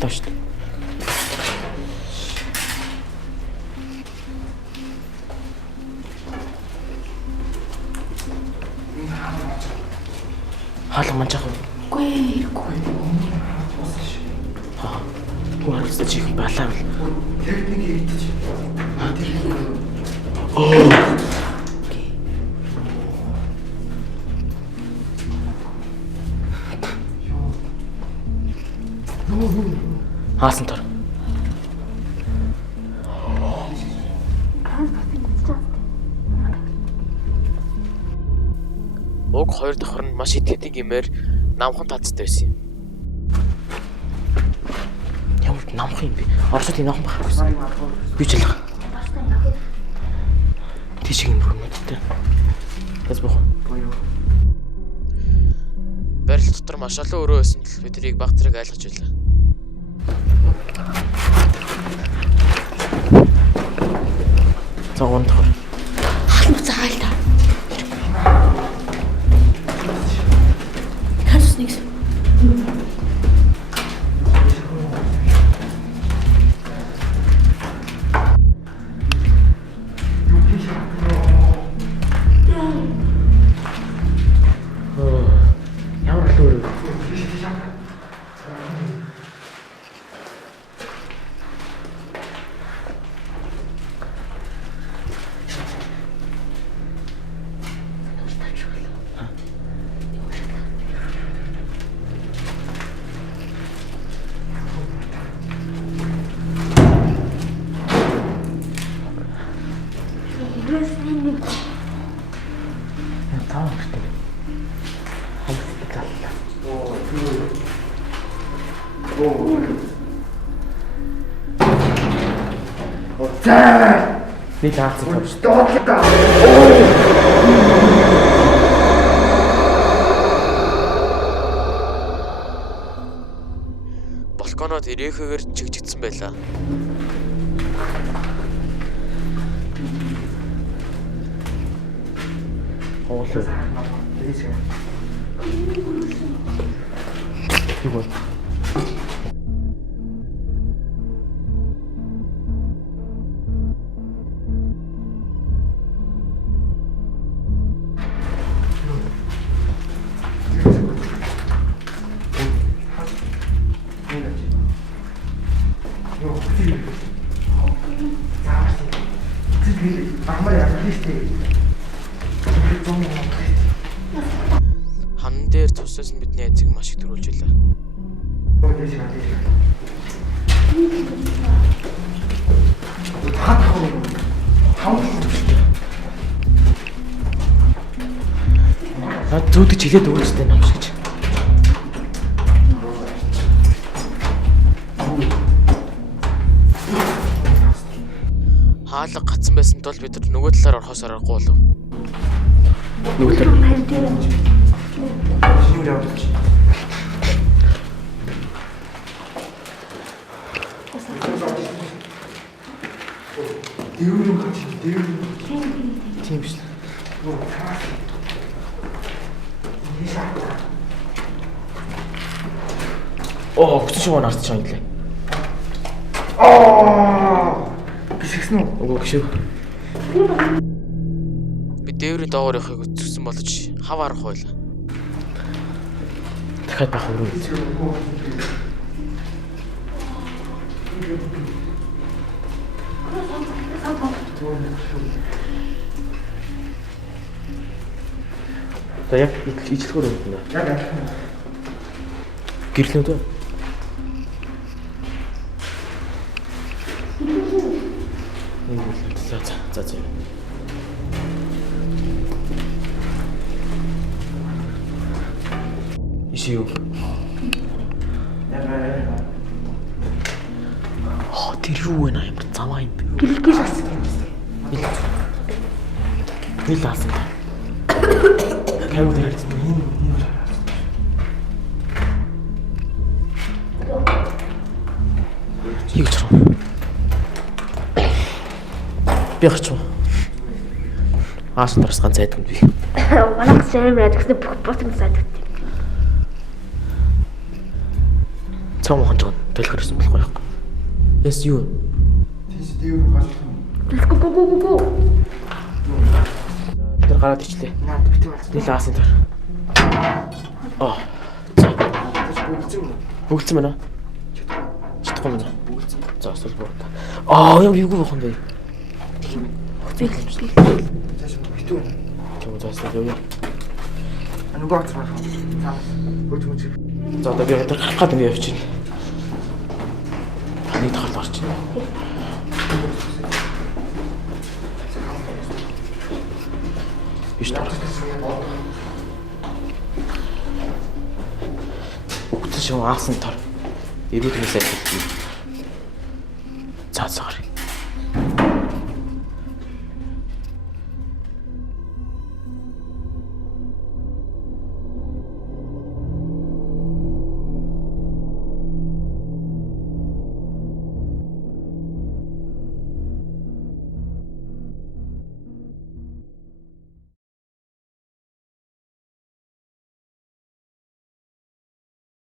Хатаа шүү дээ. Хаалга манжаах уу? Үгүй хэрэггүй. Гүн харагдсан чих балаа бил. Техник хийдэж. Тэр. Хаасан тор. Уг хоёр давхар нь маш идэвхтэй гэмээр намхан тацтай байсан юм. Ямар намхан юм бэ? Оросууд намхан байх гэсэн. Би ч ялах. Тийшээ юм хөрмөдтэй. Тэс бох. Барил дотор маш олон өрөө байсан л бид тэрийг баг зэрэг айлгаж байлаа. Цагаан тохор. Халуун цагаал та. Хас нэгс. Ямар л өөр. Тамаа гэдэг. Хамт таллаа. За. Би таацсан тавч. Доотлоо. Балконоод ирээхээгээр чигжигдсэн байлаа. Хоолой. Юу вэ? Хан дээр тусаас нь бидний эцэг маш их төрүүлж байлаа. Зүүдэж хилээд өгөөстэй нам шиг. Хаалга гацсан байсан тул бид нөгөө талаар орохоос аргагүй болов. Нөгөө талаар. Юу явуулж? Дээврэн гэж дээврэн. Тийм биш. Хүчин шугам нарт чам гэлээ. Гисгсэн үү? Үгүй гişв. Би дээврийн доогоор явахыг үзсэн болож хав арах байлаа. Дахиад байх уу? За яг ижлэхөр өгнө. Яг. Гэрлэнүүд үү? За. Иши юу? Тэр юу вэ наа ямар замаа юм бэ? Гэлгээс. Би лаасан. Камер дээр энэ. Юу ч юм. Би гарч уу. Ааш дарс ганц зайдаг би. Манайх сэрэмрээд гэсэн бүх ботом зайдаг. Цом хонжоо. Дэлгэр ирсэн болохгүй яах. Яс юу? Тийш дээр гаш. Let's go. Тэр гараад ичлээ. Наад битүү болсон. Нийл аасын тэр. Аа. За. Бүгдсэн үү? Бүгдсэн байна. Чадахгүй байна. За, эсвэл бүр. Аа, юм юугүй байх юм бэ? Тэш битүү. Чам заасан яа. Нөгөө гацх байна. За. Хөөж. За, одоо би өдөр гарах гэдэг юм явчихна. Таны тахал орч ийн. Биш таа. Бүгд шин аасан тар. Ирүүд хүмүүсээ хэлсэн. За цагаар.